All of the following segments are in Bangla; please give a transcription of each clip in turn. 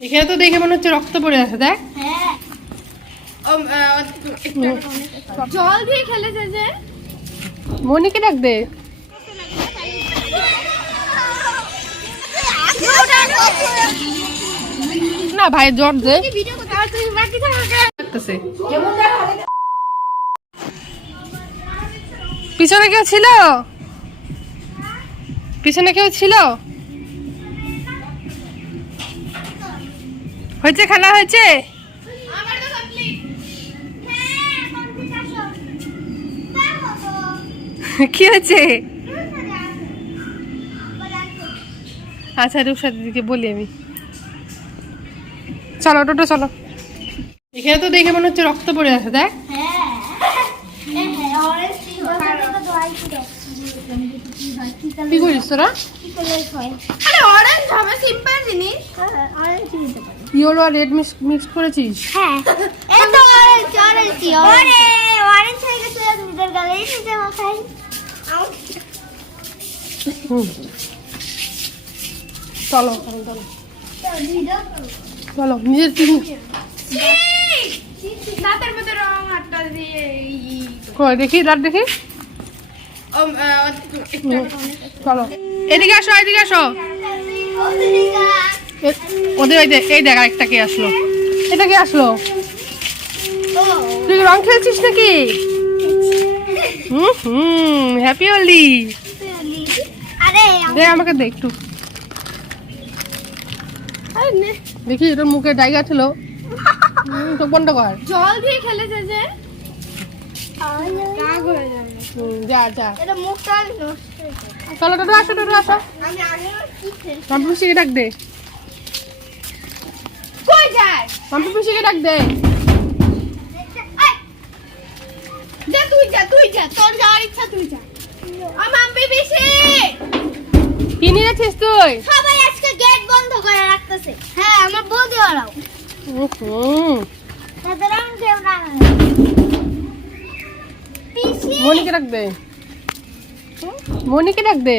এখানে তো দেখে মনে হচ্ছে রক্ত পড়ে আছে দেখ। হ্যাঁ। জল দিয়ে খেলেছে যে। মনিকে ডাক দে। না ভাই জ্বর দে। পিছনে কেউ ছিল? পিছনে কেউ ছিল? হয়েছে খেলা হয়েছে? আমার তো কমপ্লিট হ্যাঁ কি হয়েছে? আচ্ছা রূপসা দিদিকে বলি আমি। চলো টোটো চলো। এখানে তো দেখে মনে হচ্ছে রক্ত পড়ে আছে দেখ। হ্যাঁ হ্যাঁ কি করিস তোরা? কি কালার হয় আরে অরেঞ্জ হবে সিম্পল জিনিস। হ্যাঁ অরেঞ্জ পারি ইয়েলো আর রেড মিক্স মিক্স করেছিস? হ্যাঁ। এই তো অরেঞ্জ অরেঞ্জ ওরে অরেঞ্জ হয়ে গেছে নিজের গালে হুম। চলো চলো নিজের কি দাঁতের মধ্যে রং আটটা দিয়ে কই দেখি দাঁত দেখি। চলো। এদিকে আসো এদিকে আসো। ওদের ওই দেখ এই দেখ আরেকটা কে আসলো। এটা কে আসলো? তুই রং খেলছিস নাকি? হুম হুম হ্যাপি হোলি আরে দে আমাকে দে একটু। দেখি এটার মুখে জায়গা ছিল। চোখ বন্ধ কর। জল দিয়ে খেলেছে যে। রাগ হয়ে যাবে। হুম, যা যা। এটা মুখটা নষ্ট চলো টোটো আসো টোটো আসো। আমি আগে কি খেল মাম্পি ডাক দে। মাম্পি পিসিকে ডাক দে যা তুই যা তুই যা তোর যাওয়ার ইচ্ছা তুই যা। আমার বেশি কি নিয়ে যাচ্ছিস তুই? সবাই আজকে গেট বন্ধ করে রাখতেছে। হ্যাঁ আমার বৌদি ওরাও হুম তাদের আমি কেউ না। পিসি মনিকে ডাক দে মনিকে ডাক দে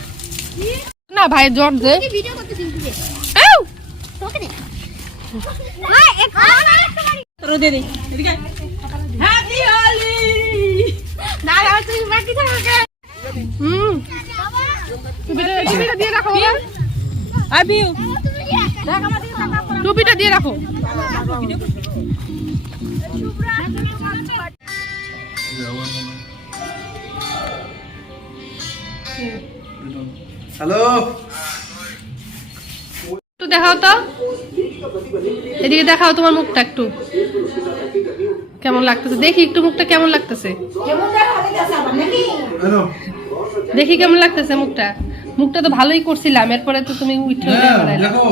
না ভাই জ্বর থাকা হুম। টুপিটা দিয়ে রাখো হ্যালো। একটু দেখাও তো। এদিকে দেখাও তোমার মুখটা একটু। কেমন লাগতেছে? দেখি একটু মুখটা কেমন লাগতেছে। দেখি কেমন লাগতেছে মুখটা। মুখটা তো ভালোই করছিলাম এরপরে তো তুমি উঠে উঠে হ্যাঁ দেখো।